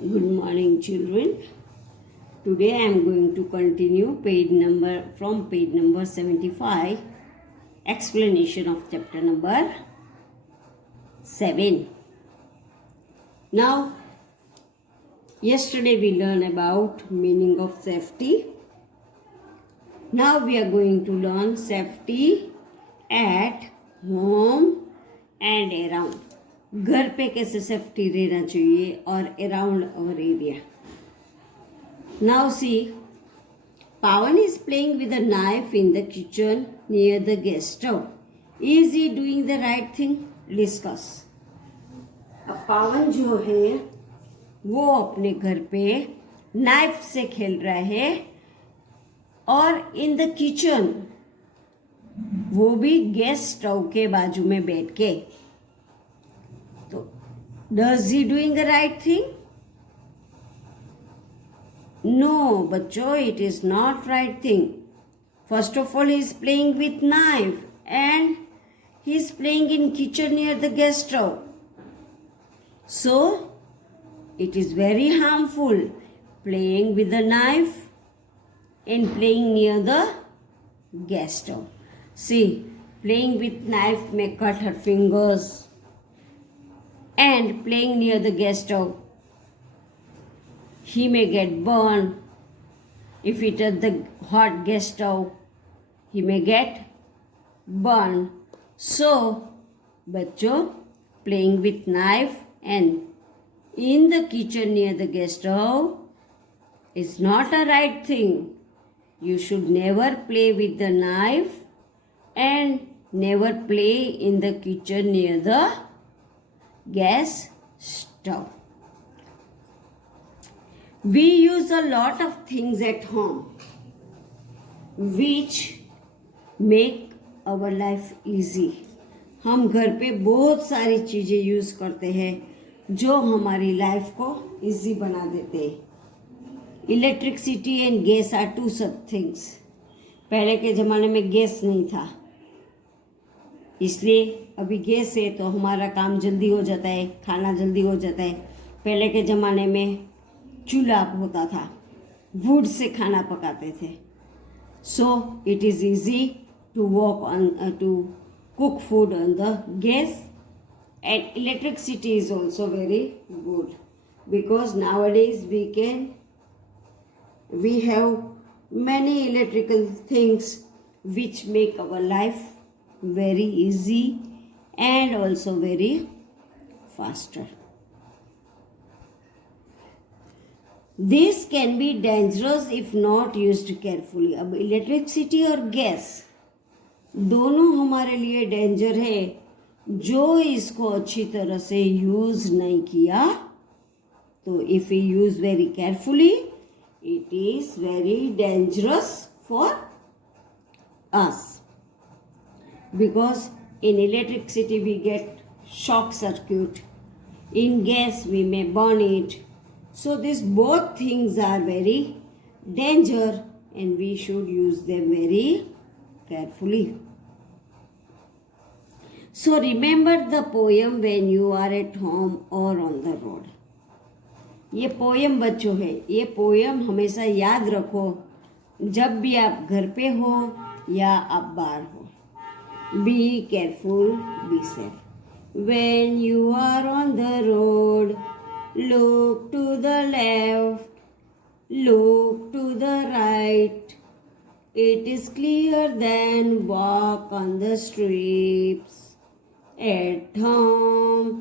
Good morning, children. Today I am going to continue from page number 75, explanation of chapter number 7. Now, yesterday we learned about meaning of safety. Now we are going to learn safety at home and around. घर पे कैसे safety रहना चाहिए और around our area. Now see, Pawan is playing with a knife in the kitchen near the gas stove. Is he doing the right thing? Discuss. अब पावन जो है वो अपने घर पे नाइफ से खेल रहा है और इन द किचन, वो भी गैस स्टोव के बाजू में बैठ के. Does he doing the right thing? No, बच्चों, it is not right thing. First of all, he is playing with knife and he is playing in kitchen near the gas stove. So, it is very harmful playing with the knife and playing near the gas stove. See, playing with knife may cut her fingers. And playing near the gas stove, he may get burned. If he touch the hot gas stove, he may get burned. So, बच्चों, playing with knife and in the kitchen near the gas stove is not a right thing. You should never play with the knife and never play in the kitchen near the gas stove. We use a lot of things at home which make our life easy. हम घर पे बहुत सारी चीज़ें use करते हैं जो हमारी लाइफ को इजी बना देते हैं. Electricity and gas are two सब थिंग्स. पहले के ज़माने में गैस नहीं था, इसलिए अभी गैस है तो हमारा काम जल्दी हो जाता है, खाना जल्दी हो जाता है. पहले के ज़माने में चूल्हा होता था, वुड से खाना पकाते थे. So it is easy to work on to cook food on the gas. And electricity is also very good because nowadays we have many electrical things which make our life very easy and also very faster. This can be dangerous if not used carefully. अब electricity और gas दोनों हमारे लिए danger है. जो इसको अच्छी तरह से यूज नहीं किया तो if you use very carefully, it is very dangerous for us, because in electricity we get shock circuit, in gas we may burn it. So these both things are very danger and we should use them very carefully. So remember the poem when you are at home or on the road. ये poem बच्चों है, ये poem हमेशा याद रखो जब भी आप घर पे हो या आप बाहर हो. Be careful, be safe. When you are on the road, look to the left, look to the right. It is clear then walk on the streets. At home,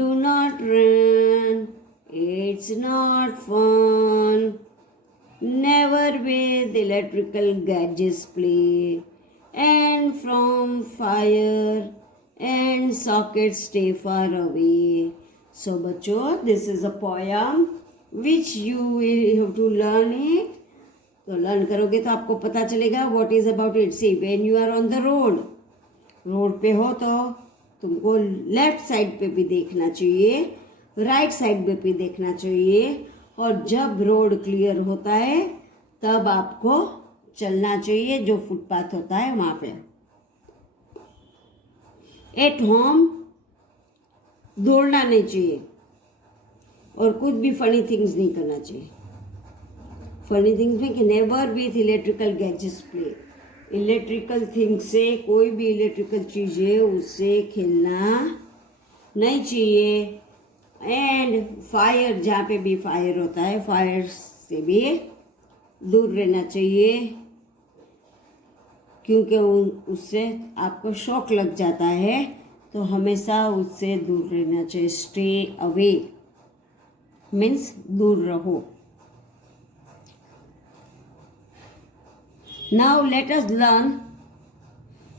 do not run. It's not fun. Never with electrical gadgets play. And from fire and sockets stay far away. So बच्चों, this is a poem which you will have to learn it. तो learn करोगे तो आपको पता चलेगा what is about it. See, when you are on the road, road पे हो तो तुमको लेफ्ट साइड पे भी देखना चाहिए, राइट साइड पे भी देखना चाहिए, और जब रोड क्लियर होता है तब आपको चलना चाहिए जो फुटपाथ होता है वहाँ पे. एट होम दौड़ना नहीं चाहिए और कुछ भी फनी थिंग्स नहीं करना चाहिए। फनी थिंग्स में कि never with electrical gadgets play, electrical things से, कोई भी इलेक्ट्रिकल चीज़ है उससे खेलना नहीं चाहिए। एंड फायर, जहाँ पे भी फायर होता है, फायर से भी दूर रहना चाहिए, क्योंकि उससे आपको शॉक लग जाता है, तो हमेशा उससे दूर रहना चाहिए। स्टे अवे मीन्स दूर रहो। Now let us learn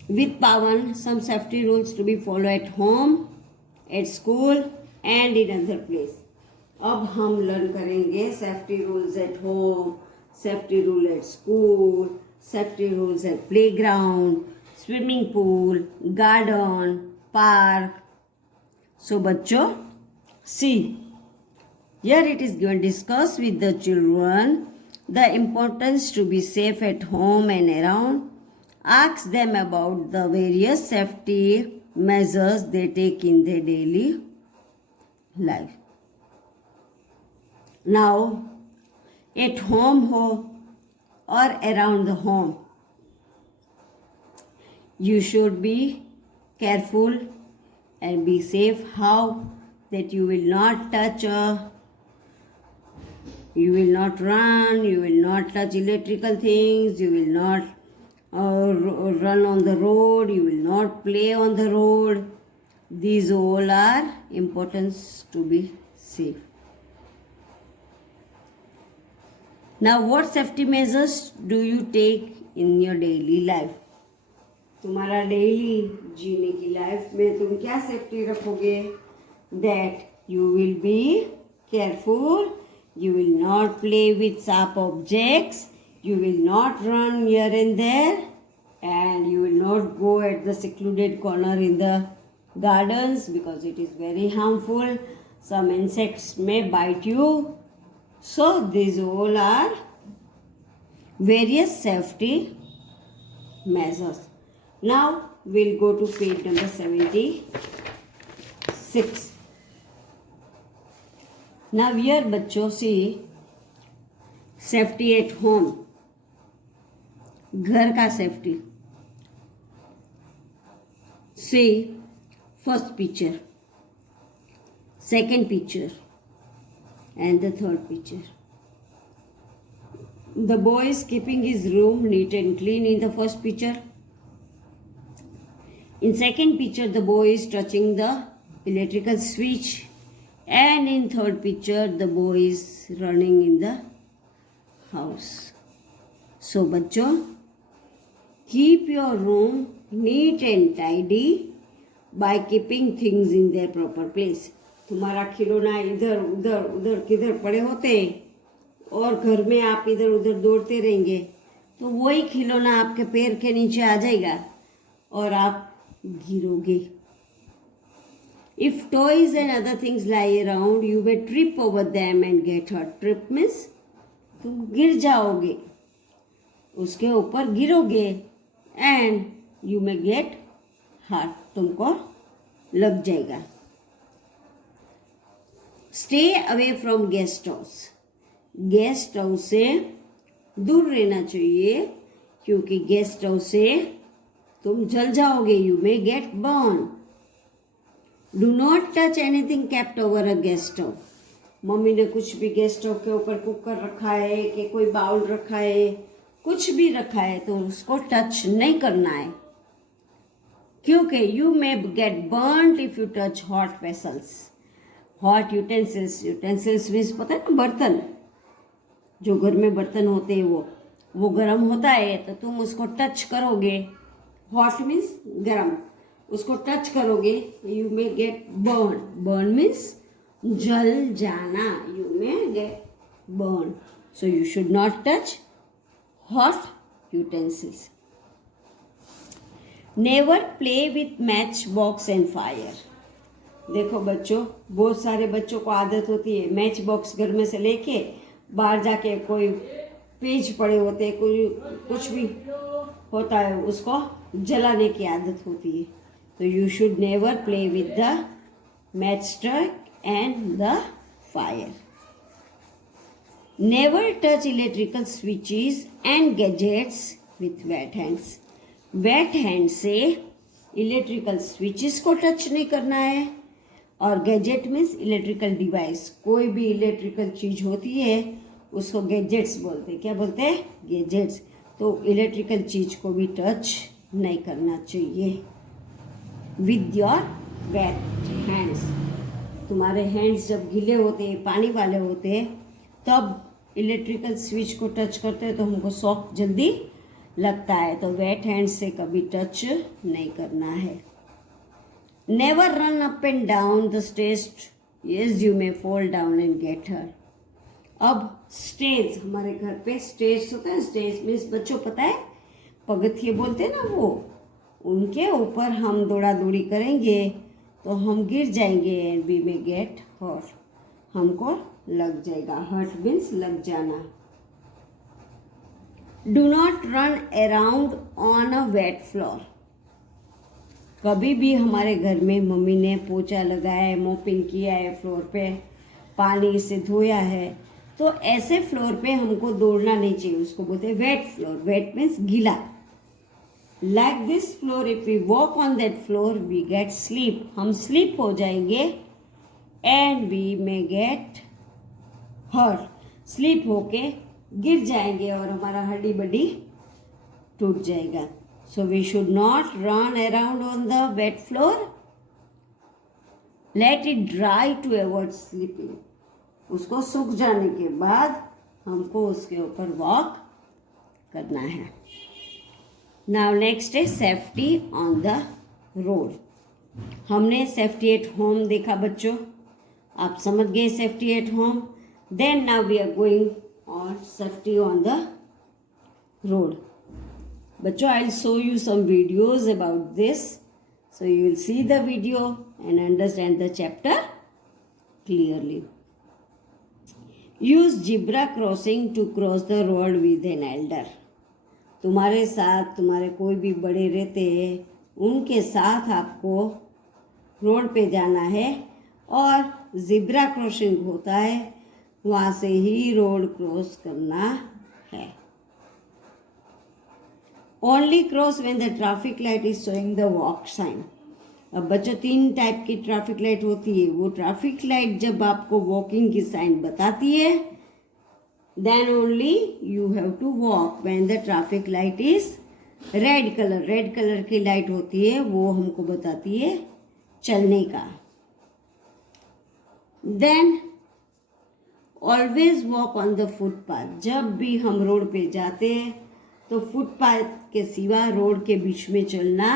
with Pawan some safety rules to be followed at home, at school and in other place. अब हम लर्न करेंगे safety rules at home, safety rule at school, safety rules at playground, swimming pool, garden, park. So बच्चों, see here it is given, discuss with the children the importance to be safe at home and around. Ask them about the various safety measures they take in their daily life. Now, at home ho or around the home, you should be careful and be safe. How? That you will not touch you will not run, you will not touch electrical things, you will not run on the road, you will not play on the road. These all are important to be safe. Now, what safety measures do you take in your daily life? तुम्हारा daily जीने की life में तुम क्या safety रखोगे? That you will be careful, you will not play with sharp objects, you will not run here and there, and you will not go at the secluded corner in the gardens because it is very harmful. Some insects may bite you. So these all are various safety measures. Now we'll go to page number 76. Now here बच्चों see safety at home, घर का safety. See first picture, second picture and the third picture. The boy is keeping his room neat and clean in the first picture. In second picture, the boy is touching the electrical switch, and in third picture, the boy is running in the house. So, बच्चों, keep your room neat and tidy by keeping things in their proper place. तुम्हारा खिलौना इधर उधर उधर किधर पड़े होते और घर में आप इधर उधर दौड़ते रहेंगे तो वही खिलौना आपके पैर के नीचे आ जाएगा और आप गिरोगे. If toys and other things lie around, you may trip over them and get hurt. Trip means तुम गिर जाओगे, उसके ऊपर गिरोगे and you may get hurt. तुमको लग जाएगा. Stay away from guest house. Guest house से दूर रहना चाहिए क्योंकि गेस्ट हाउस से तुम जल जाओगे. You may gate burn. Do not touch anything kept over a guest house. Mummy ने कुछ भी गेस्ट हाउस के ऊपर कुकर रखा है कि कोई बाउल रखा है, कुछ भी रखा है तो उसको टच नहीं करना है क्योंकि you may gate burn if you touch hot vessels. Hot utensils. Utensils means पता है ना, बर्तन. जो घर में बर्तन होते हैं वो गर्म होता है तो तुम उसको टच करोगे. हॉट मीन्स गर्म. उसको टच करोगे you may gate burn. Burn means जल जाना. You may gate burn. So you should not touch hot utensils. Never play with match box and fire. देखो बच्चों, बहुत सारे बच्चों को आदत होती है मैच बॉक्स घर में से लेके बाहर जाके कोई पेज पड़े होते हैं, कोई कुछ भी होता है उसको जलाने की आदत होती है. तो you should never play with the match stick and the fire. Never touch electrical switches and gadgets with wet hands. Wet hand से इलेक्ट्रिकल स्विचेस को टच नहीं करना है, और गैजेट मीन्स इलेक्ट्रिकल डिवाइस, कोई भी इलेक्ट्रिकल चीज होती है उसको गैजेट्स बोलते हैं. क्या बोलते हैं? गैजेट्स. तो इलेक्ट्रिकल चीज को भी टच नहीं करना चाहिए विद योर वेट हैंड्स. तुम्हारे हैंड्स जब गीले होते हैं, पानी वाले होते हैं, तब इलेक्ट्रिकल स्विच को टच करते हैं तो हमको शॉक जल्दी लगता है. तो वेट हैंड्स से कभी टच नहीं करना है. Never run up and down the stage, yes you may fall down and get hurt. अब स्टेज, हमारे घर पे स्टेज होता है. स्टेज मीन्स बच्चों पता है पगथिये बोलते हैं ना, वो उनके ऊपर हम दौड़ा दौड़ी करेंगे तो हम गिर जाएंगे and we may get hurt. हमको लग जाएगा. हर्ट मीन्स लग जाना. Do not run around on a wet floor. कभी भी हमारे घर में मम्मी ने पोछा लगाया है, मोपिंग किया है, फ्लोर पे पानी से धोया है, तो ऐसे फ्लोर पे हमको दौड़ना नहीं चाहिए. उसको बोलते हैं वेट फ्लोर. वेट मीन्स गीला. Like this floor, if we walk on that floor, we get sleep. हम स्लीप हो जाएंगे and we may get hurt. Sleep होके गिर जाएंगे और हमारा हड्डी बड्डी टूट जाएगा. So we should not run around on the wet floor. Let it dry to avoid sleeping. उसको सूख जाने के बाद हमको उसके ऊपर वॉक करना है. नाउ नेक्स्ट है सेफ्टी ऑन द रोड. हमने सेफ्टी एट होम देखा बच्चों, आप समझ गए safety at home. Then now we are going on safety on the road. बच्चों I will show you some videos about this, so you will see the video and understand the chapter clearly. Use zebra crossing to cross the road with an elder. तुम्हारे साथ तुम्हारे कोई भी बड़े रहते हैं, उनके साथ आपको रोड पे जाना है और जिब्रा क्रॉसिंग होता है, वहाँ से ही रोड क्रॉस करना है. Only cross when the traffic light is showing the walk sign. अब बच्चों 3 टाइप की ट्रैफिक लाइट होती है. वो ट्रैफिक लाइट जब आपको वॉकिंग की साइन बताती है, then only you have to walk. when the traffic light is red color, red colour की लाइट होती है, वो हमको बताती है चलने का. then always walk on the footpath. जब भी हम रोड पे जाते हैं तो फुटपाथ के सिवा रोड के बीच में चलना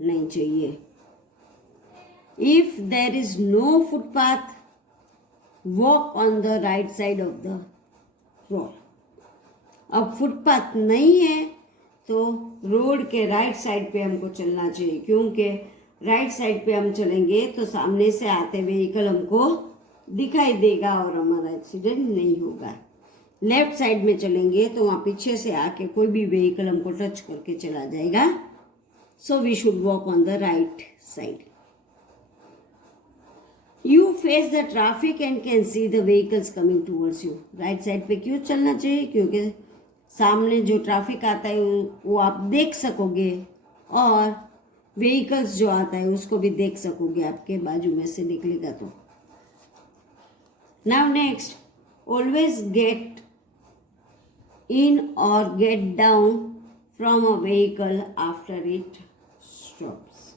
नहीं चाहिए. if there is no footpath, walk on the right side of the road. अब फुटपाथ नहीं है तो रोड के राइट साइड पे हमको चलना चाहिए, क्योंकि राइट साइड पे हम चलेंगे तो सामने से आते व्हीकल हमको दिखाई देगा और हमारा एक्सीडेंट नहीं होगा. लेफ्ट साइड में चलेंगे तो वहाँ पीछे से आके कोई भी व्हीकल हमको टच करके चला जाएगा. So we should walk on the right side. You face the traffic and can see the vehicles coming towards you. Right side पे क्यों चलना चाहिए? क्योंकि सामने जो ट्रैफिक आता है वो आप देख सकोगे और व्हीकल्स जो आता है उसको भी देख सकोगे, आपके बाजू में से निकलेगा तो. Now next, always get in और get down from a vehicle after it stops.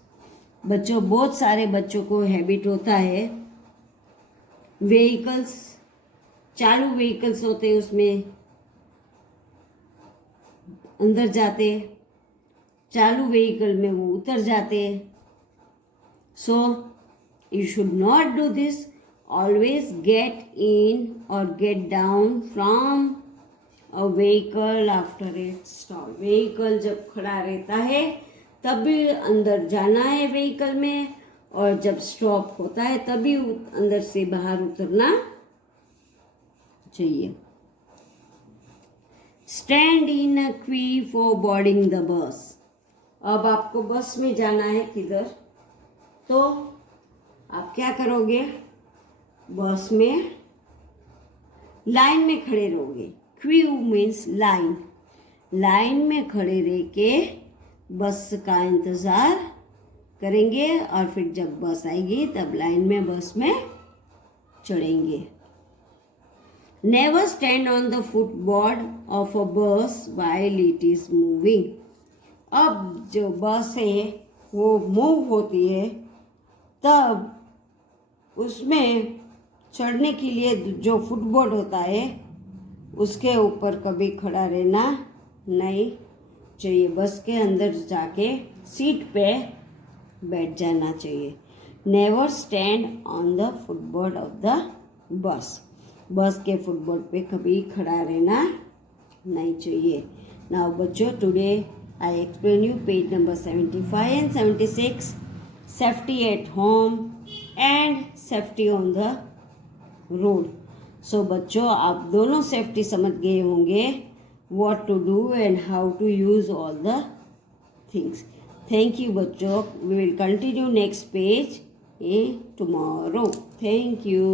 बच्चों बहुत सारे बच्चों को हैबिट होता है, व्हीकल्स चालू व्हीकल्स होते हैं उसमें अंदर जाते, चालू व्हीकल में वो उतर जाते. So you should not do this. Always get in और get down from a vehicle after it stop. Vehicle जब खड़ा रहता है तभी अंदर जाना है व्हीकल में, और जब स्टॉप होता है तभी अंदर से बाहर उतरना चाहिए. Stand in a Q for boarding the bus. अब आपको बस में जाना है किधर, तो आप क्या करोगे? बस में लाइन में खड़े रहोगे। क्यू मीन्स लाइन, लाइन में खड़े रह के बस का इंतज़ार करेंगे और फिर जब बस आएगी तब लाइन में बस में चढ़ेंगे। Never stand on the footboard of a bus while it is moving. अब जो बस है वो मूव होती है तब उसमें चढ़ने के लिए जो फुटबोर्ड होता है उसके ऊपर कभी खड़ा रहना नहीं चाहिए। बस के अंदर जाके सीट पे बैठ जाना चाहिए। Never stand on the footboard of the bus. बस के फुटबोर्ड पे कभी खड़ा रहना नहीं चाहिए। नाउ बच्चों, today I explain you page number 75 and 76, safety at home and safety on the road. So बच्चों, आप दोनों सेफ्टी समझ गए होंगे, what to do and how to use all the things. Thank you बच्चों. We will continue next page tomorrow. Thank you.